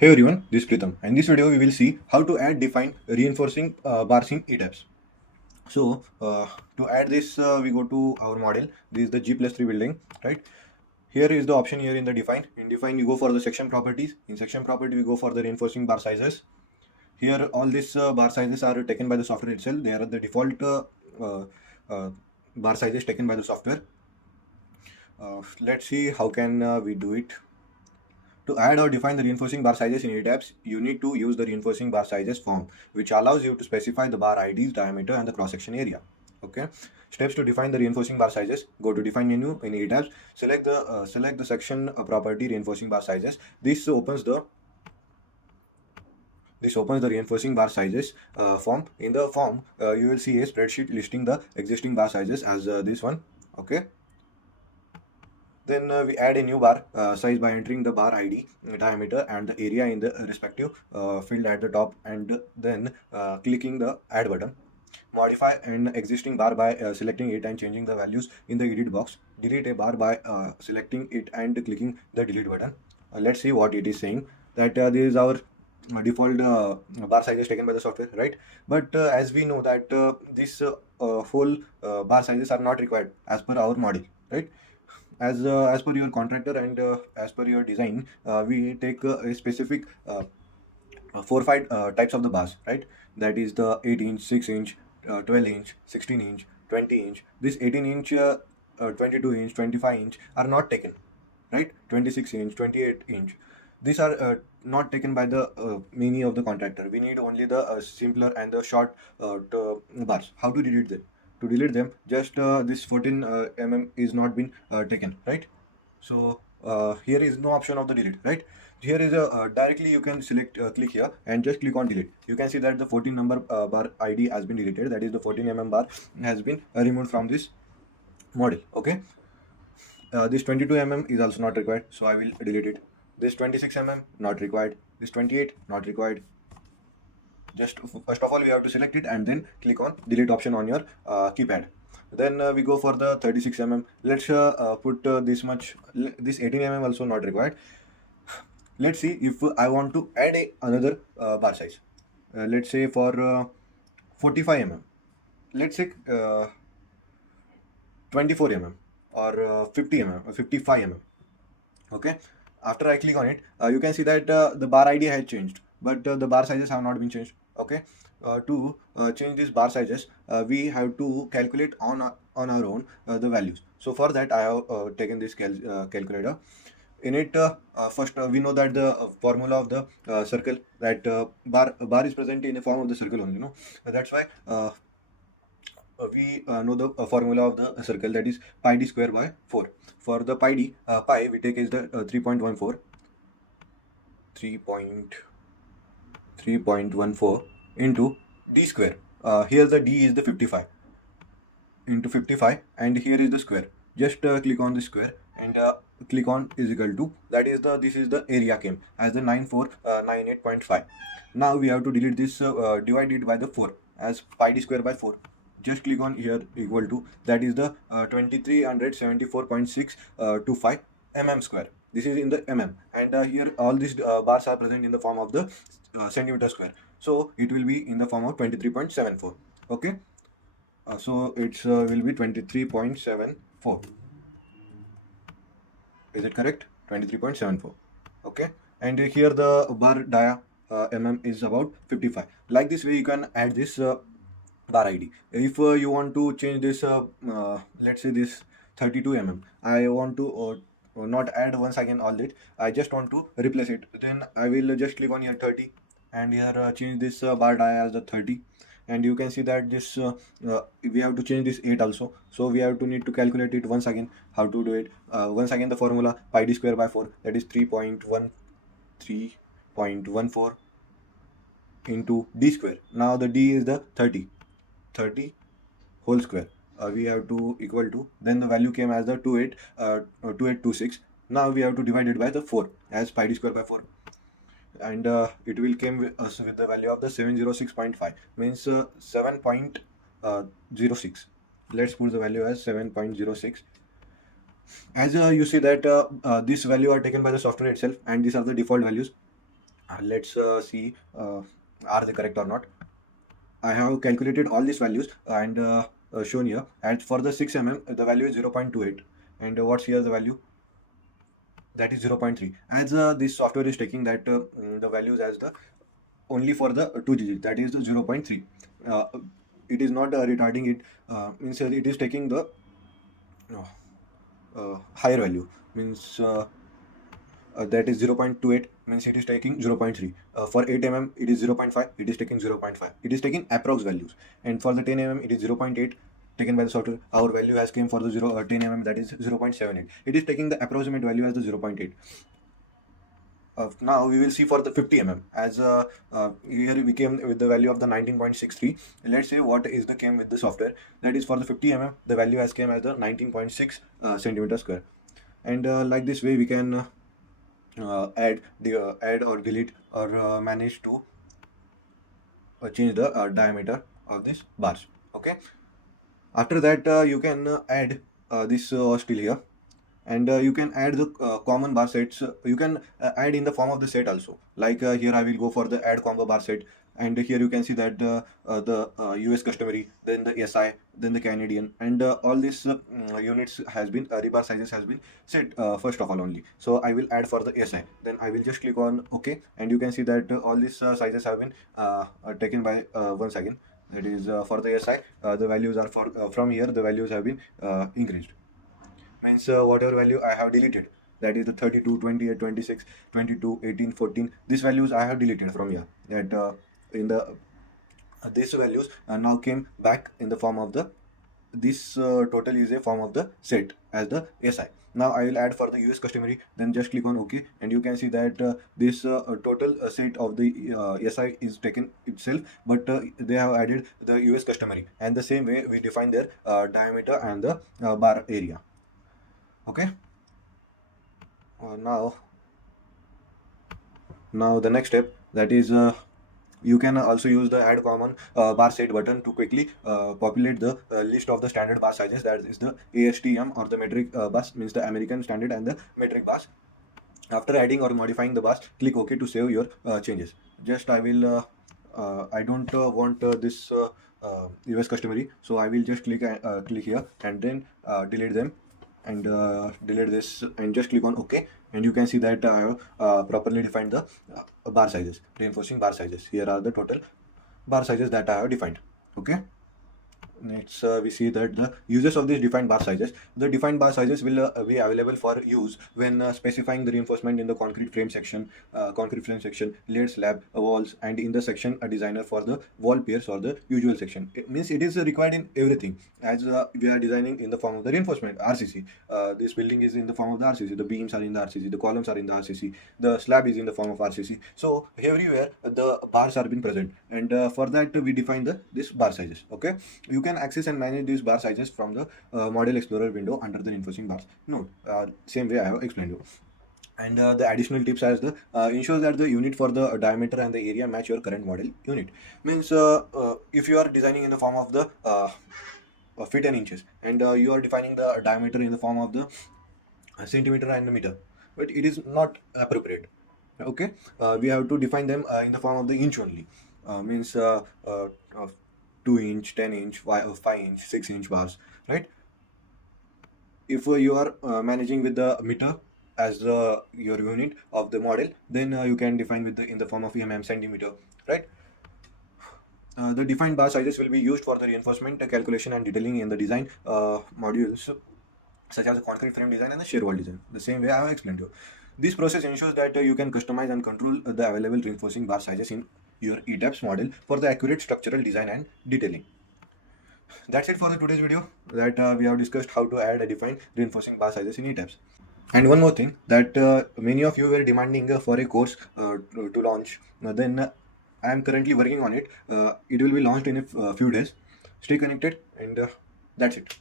Hey everyone, this is Pritam. In this video, we will see how to add define reinforcing bars in ETABS. To add this, we go to our model. This is the G+3 building, right? Here is the option here in the define. In define, you go for the section properties. In section property, we go for the reinforcing bar sizes. Here, all these bar sizes are taken by the software itself. They are the default uh, uh, bar sizes taken by the software. Let's see how can we do it. To add or define the reinforcing bar sizes in ETABS, you need to use the reinforcing bar sizes form, which allows you to specify the bar IDs, diameter, and the cross-section area. Okay. Steps to define the reinforcing bar sizes. Go to define menu in ETABS. Select the section property reinforcing bar sizes. This opens the reinforcing bar sizes form. In the form, you will see a spreadsheet listing the existing bar sizes as this one. Okay. Then we add a new bar size by entering the bar ID, diameter, and the area in the respective field at the top, and then clicking the add button. Modify an existing bar by selecting it and changing the values in the edit box. Delete a bar by selecting it and clicking the delete button. Let's see what it is saying. That this is our default bar sizes taken by the software, right? But as we know that this whole bar sizes are not required as per our model, right? As per your contractor and as per your design, we take a specific 4 5 types of the bars, right? That is the 8 inch, 6 inch, 12 inch, 16 inch, 20 inch. This 18 inch, 22 inch, 25 inch are not taken, right? 26 inch, 28 inch, these are not taken by the many of the contractor. We need only the simpler and the short bars. How to delete them? To delete them, just this 14 is not been taken, right? So here is no option of the delete, right? Here is a directly you can select click here and just click on delete. You can see that the 14 number bar ID has been deleted. That is the 14 bar has been removed from this model. Okay. This 22 is also not required, so I will delete it. This 26 not required. This 28 not required. Just first of all, we have to select it and then click on delete option on your keypad. Then we go for the 36 Let's put this much. This 18 also not required. Let's see if I want to add another bar size. Let's say for 45 Let's say 24 or 50 55 Okay. After I click on it, you can see that the bar ID has changed, but the bar sizes have not been changed. Okay. To change these bar sizes, we have to calculate on our own the values. So for that, I have taken this calculator. In it, first we know that the formula of the circle, that bar is present in the form of the circle only. That's why we know the formula of the circle, that is pi d square by 4. For the pi d, pi we take is the 3.14 into d square. Here the d is the 55 into 55, and here is the square. Just click on the square and click on is equal to, that is the, this is the area came as the 9498.5. Now we have to delete this, divide it by the 4 as pi d square by 4. Just click on here equal to, that is the 2374.625 square. This is in the and here all these bars are present in the form of the centimeter square, so it will be in the form of 23.74. Okay. So it will be 23.74. Is it correct? 23.74. Okay. And here the bar dia is about 55. Like this way you can add this bar ID. If you want to change this, let's say this 32 I want to not add once again all that. I just want to replace it. Then I will just click on here 30 and here change this bar dia as the 30. And you can see that this we have to change this 8 also, so we have to need to calculate it once again. How to do it? Once again, the formula pi d square by 4, that is 3.14 into d square. Now the d is the 30 whole square. We have to equal to, then the value came as the 2826. Now we have to divide it by the 4 as pi d square by 4, and it will came with us with the value of the 706.5, means 7.06. Let's put the value as 7.06. As you see that this value are taken by the software itself, and these are the default values. Let's see are they correct or not. I have calculated all these values and shown here. And for the 6 mm, the value is 0.28. And what's here the value? That is 0.3. As this software is taking that the values as the only for the 2 digit, that is the 0.3. Uh, it is not retarding it. Means it is taking the higher value. Means that is 0.28, means it is taking 0.3. For 8 mm it is 0.5, it is taking 0.5. It is taking approx values. And for the 10 mm it is 0.8 taken by the software. Our value has came for the 10 mm, that is 0.78. It is taking the approximate value as the 0.8. Now we will see for the 50 mm, as here we came with the value of the 19.63. Let's say what is the came with the software. That is for the 50 mm, the value has came as the 19.6 centimeter square. And like this way we can add or delete or manage to change the diameter of this bars. Okay, after that you can add this still here, and you can add the common bar sets. You can add in the form of the set also, like here I will go for the add combo bar set. And here you can see that the US customary, then the SI, then the Canadian, and all these units has been rebar sizes has been set first of all only. So I will add for the SI, then I will just click on OK, and you can see that all these sizes have been taken by once again. That is for the SI, the values are for from here the values have been increased. Means whatever value I have deleted, that is the 32, 28, 26, 22, 18, 14, these values I have deleted from here. That in the these values now came back in the form of the this total is a form of the set as the SI. Now I will add for the US customary, then just click on OK, and you can see that this total set of the SI is taken itself, but they have added the US customary, and the same way we define their diameter and the bar area. Okay. Now the next step, that is you can also use the add common bar set button to quickly populate the list of the standard bar sizes. That is the ASTM or the metric bars, means the American standard and the metric bars. After adding or modifying the bars, click OK to save your changes. Just I will I don't want this US customary, so I will just click here and then delete them, and delete this and just click on OK, and you can see that I have properly defined the bar sizes, reinforcing bar sizes. Here are the total bar sizes that I have defined. Okay. Next, we see that the uses of these defined bar sizes. The defined bar sizes will be available for use when specifying the reinforcement in the concrete frame section, laid slab, walls, and in the section a designer for the wall piers or the usual section. It means it is required in everything, as we are designing in the form of the reinforcement RCC. This building is in the form of the RCC. The beams are in the RCC. The columns are in the RCC. The slab is in the form of RCC. So everywhere the bars are being present, and for that we define this bar sizes. Okay, you can access and manage these bar sizes from the Model Explorer window under the reinforcing bars node. Same way I have explained you. And the additional tips as the ensures that the unit for the diameter and the area match your current model unit. Means if you are designing in the form of the feet and inches, and you are defining the diameter in the form of the centimeter and meter, but it is not appropriate. Okay, we have to define them in the form of the inch only. Means 2 inch, 10 inch, 5 inch, 6 inch bars, right? If you are managing with the meter as your unit of the model, then you can define with the in the form of centimeter, right? The defined bar sizes will be used for the reinforcement calculation and detailing in the design modules, such as the concrete frame design and the shear wall design. The same way I have explained you. This process ensures that you can customize and control the available reinforcing bar sizes in your ETABS model for the accurate structural design and detailing. That's it for the today's video, that we have discussed how to add and define reinforcing bar sizes in ETABS. And one more thing, that many of you were demanding for a course to launch. Then I am currently working on it. It will be launched in a few days. Stay connected, and that's it.